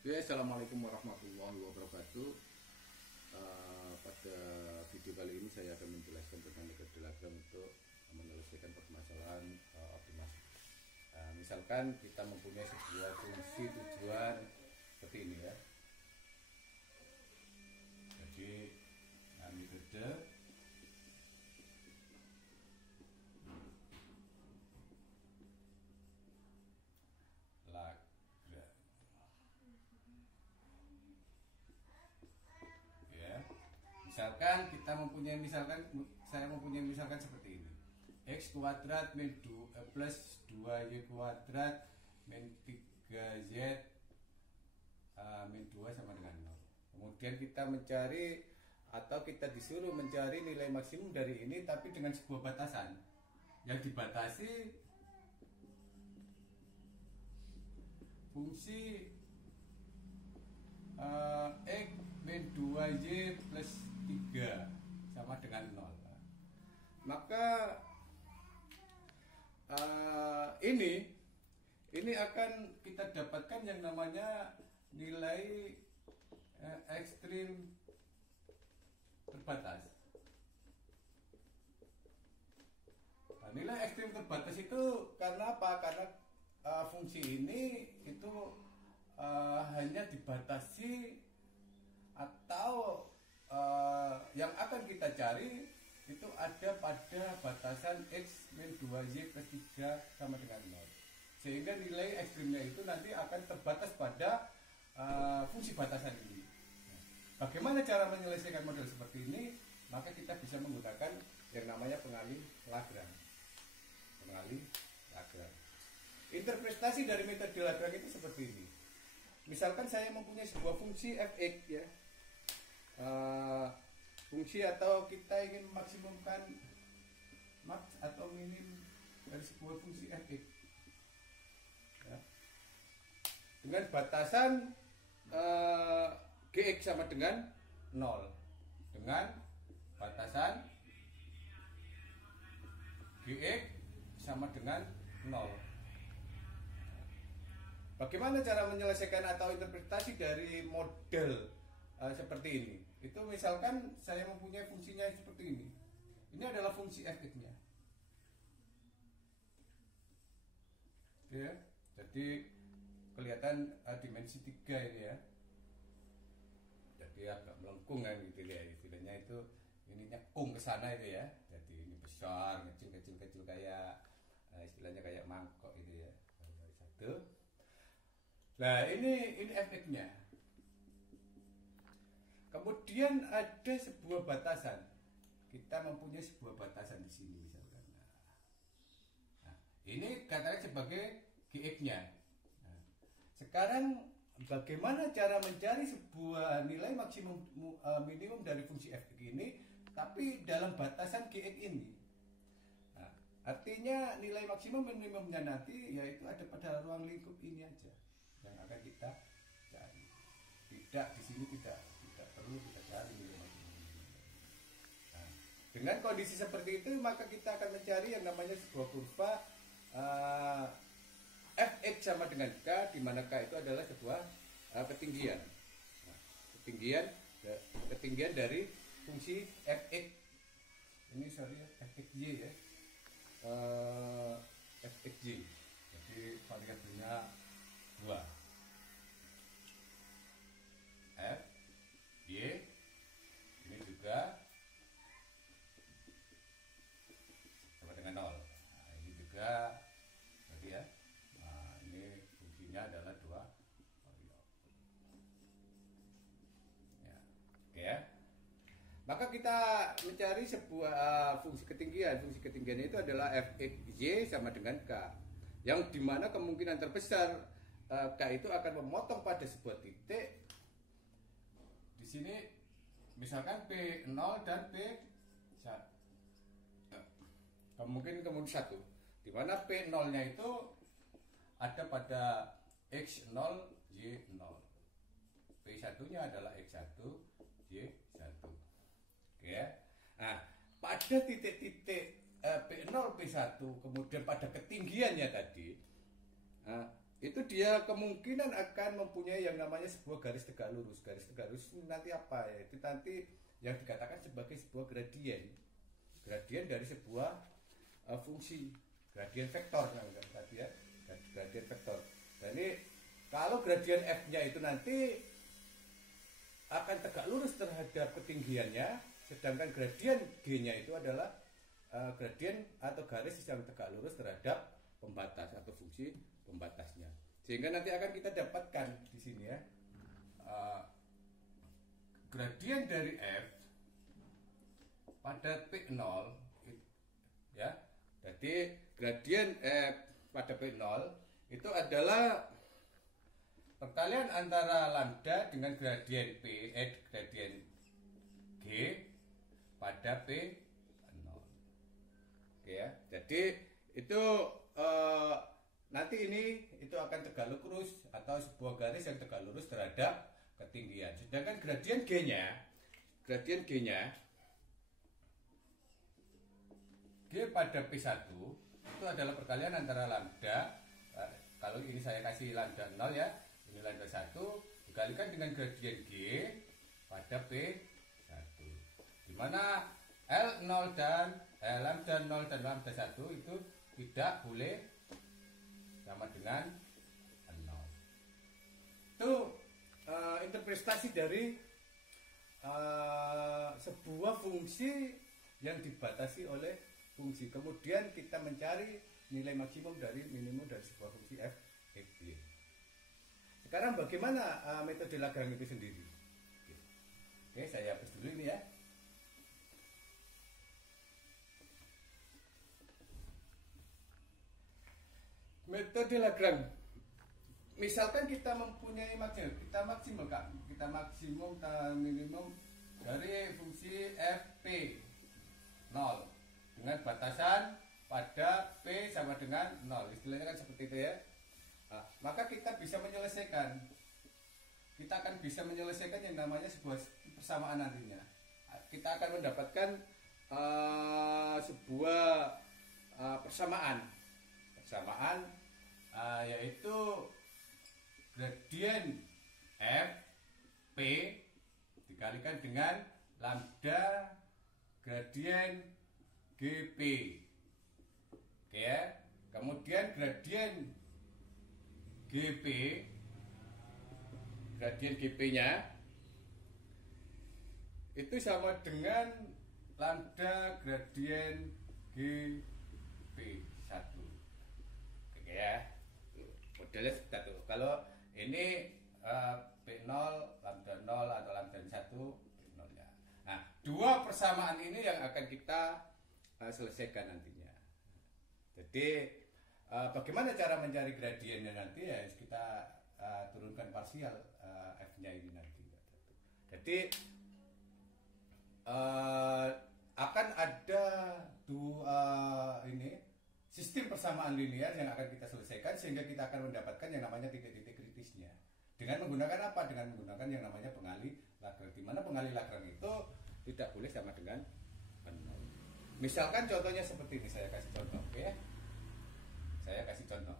Ya, assalamualaikum warahmatullahi wabarakatuh. Pada video kali ini saya akan menjelaskan tentang metode Lagrange untuk menyelesaikan permasalahan optimasi. Misalkan kita mempunyai sebuah fungsi tujuan seperti ini ya. Jadi metode misalkan saya mempunyai misalkan seperti ini, x kuadrat min 2 plus 2y kuadrat min 3z min 2 sama dengan 0. Kemudian kita mencari atau kita disuruh mencari nilai maksimum dari ini, tapi dengan sebuah batasan yang dibatasi fungsi x min 2y plus 3 sama dengan 0. Maka ini akan kita dapatkan yang namanya nilai ekstrim terbatas. Nilai ekstrim terbatas itu karena apa? Karena fungsi ini itu hanya dibatasi, atau yang akan kita cari itu ada pada batasan x min 2y plus 3 sama dengan 0, sehingga nilai ekstrimnya itu nanti akan terbatas pada fungsi batasan ini. Bagaimana cara menyelesaikan model seperti ini? Maka kita bisa menggunakan yang namanya pengalih Lagrange. Interpretasi dari metode Lagrange itu seperti ini. Misalkan saya mempunyai sebuah fungsi fx ya, fungsi atau kita ingin maksimumkan max atau minim dari sebuah fungsi fx ya, dengan batasan gx sama dengan 0, dengan batasan gx sama dengan 0. Bagaimana cara menyelesaikan atau interpretasi dari model seperti ini? Itu misalkan saya mempunyai fungsinya seperti ini. Ini adalah fungsi fx-nya. Ya, jadi kelihatan dimensi 3 ini ya. Jadi agak melengkung kan gitu ya, istilahnya itu ininya kung ke sana itu ya. Jadi ini besar, kecil kayak istilahnya kayak mangkok itu ya. Satu. Nah, ini fx-nya. Kemudian ada sebuah batasan. Kita mempunyai sebuah batasan di sini misalkan. Nah, ini katakan sebagai gx-nya. Nah, sekarang bagaimana cara mencari sebuah nilai maksimum minimum dari fungsi fx ini, tapi dalam batasan gx ini? Nah, artinya nilai maksimum minimumnya nanti yaitu ada pada ruang lingkup ini aja yang akan kita cari. Tidak, di sini tidak perlu kita cari nilai maksimum. Nah, dengan kondisi seperti itu maka kita akan mencari yang namanya sebuah kurva fx sama dengan k, di mana k itu adalah sebuah ketinggian. Nah, ketinggian dari fungsi fx. Ini sorry ya, fxy ya. Fxy. Jadi variabelnya 2. F, Y, ini juga sama dengan 0. Nah, ini juga tadi ya. Nah, ini fungsinya adalah 2 variabel. Ya, oke ya. Maka kita mencari sebuah fungsi ketinggian. Fungsi ketinggiannya itu adalah fxy sama dengan k, yang dimana kemungkinan terbesar k itu akan memotong pada sebuah titik. Di sini misalkan P0 dan P1, kemungkinan 1, di mana P0-nya itu ada pada X0, Y0. P1-nya adalah X1, Y1. Oke ya. Nah, pada titik-titik P0, P1, kemudian pada ketinggiannya tadi, itu dia kemungkinan akan mempunyai yang namanya sebuah garis tegak lurus. Garis tegak lurus ini nanti apa ya? Itu nanti yang dikatakan sebagai sebuah gradien. Gradien dari sebuah fungsi, gradien vektor tadi ya. Gradien vektor. Dan ini kalau gradien f-nya itu nanti akan tegak lurus terhadap ketinggiannya, sedangkan gradien g-nya itu adalah gradien atau garis yang tegak lurus terhadap pembatas atau fungsi pembatasnya. Sehingga nanti akan kita dapatkan di sini ya, gradien dari f pada P0 ya. Jadi gradien f pada P0 itu adalah perkalian antara lambda dengan gradien P, gradien G pada P0. Oke ya. Jadi itu nanti ini itu akan tegak lurus atau sebuah garis yang tegak lurus terhadap ketinggian. Sedangkan gradien G-nya G pada P1 itu adalah perkalian antara lambda, kalau ini saya kasih lambda 0 ya, ini lambda 1 dikalikan dengan gradien G pada P1, di mana L0 dan lambda 0 dan lambda 1 itu tidak boleh sama dengan 0. Itu interpretasi dari sebuah fungsi yang dibatasi oleh fungsi. Kemudian kita mencari nilai maksimum dari minimum dari sebuah fungsi f x y. Sekarang bagaimana metode Lagrange itu sendiri? Oke, saya hapus dulu ini ya. Metode Lagrange. Misalkan kita mempunyai maksimum dan minimum dari fungsi fp 0 dengan batasan pada p sama dengan 0. Istilahnya kan seperti itu ya. Nah, maka kita bisa menyelesaikan. Kita akan bisa menyelesaikan yang namanya sebuah persamaan nantinya. Kita akan mendapatkan sebuah persamaan yaitu gradien f p dikalikan dengan lambda gradien gp. Oke ya. Kemudian gradien gp-nya itu sama dengan lambda gradien gp1. Oke ya. Modelnya seperti itu. Kalau ini P0 lambda 0 atau lambda 1 P0 ya. Nah, dua persamaan ini yang akan kita selesaikan nantinya. Jadi bagaimana cara mencari gradiennya nanti ya kita turunkan parsial f-nya ini nanti. Jadi akan ada sistem persamaan linear yang akan kita selesaikan sehingga kita akan mendapatkan yang namanya titik-titik kritisnya. Dengan menggunakan apa? Dengan menggunakan yang namanya pengali Lagrange. Di mana pengali Lagrange itu tidak boleh sama dengan 0. Misalkan contohnya seperti ini, saya kasih contoh, oke? Saya kasih contoh.